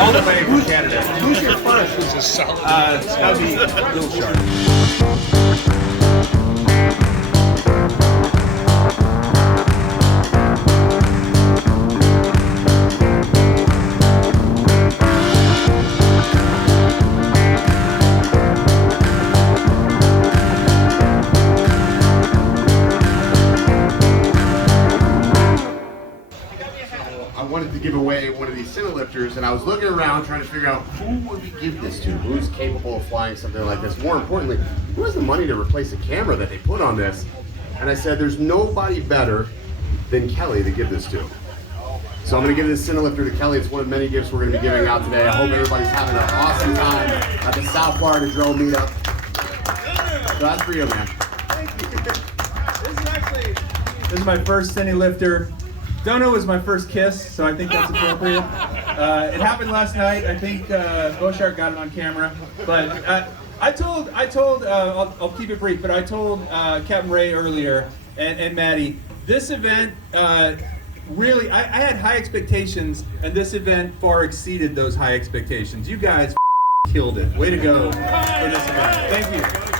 All the way from Canada. Who's your first? Who's a solid? That would be Little Shark. I wanted to give away one of these cine lifters, and I was looking around trying to figure out who would we give this to, who's capable of flying something like this. More importantly, who has the money to replace the camera that they put on this? And I said, there's nobody better than Kelly to give this to. So I'm going to give this cine lifter to Kelly. It's one of many gifts we're going to be giving out today. I hope everybody's having an awesome time at the South Florida Drone Meetup. So that's for you, man. Thank you. This is my first cine lifter. Don't know it was my first kiss, so I think that's appropriate. It happened last night. I think Beauchark got it on camera. But I'll keep it brief, but I told Captain Ray earlier and Maddie, this event, really, I had high expectations, and this event far exceeded those high expectations. You guys killed it. Way to go for this event. Thank you.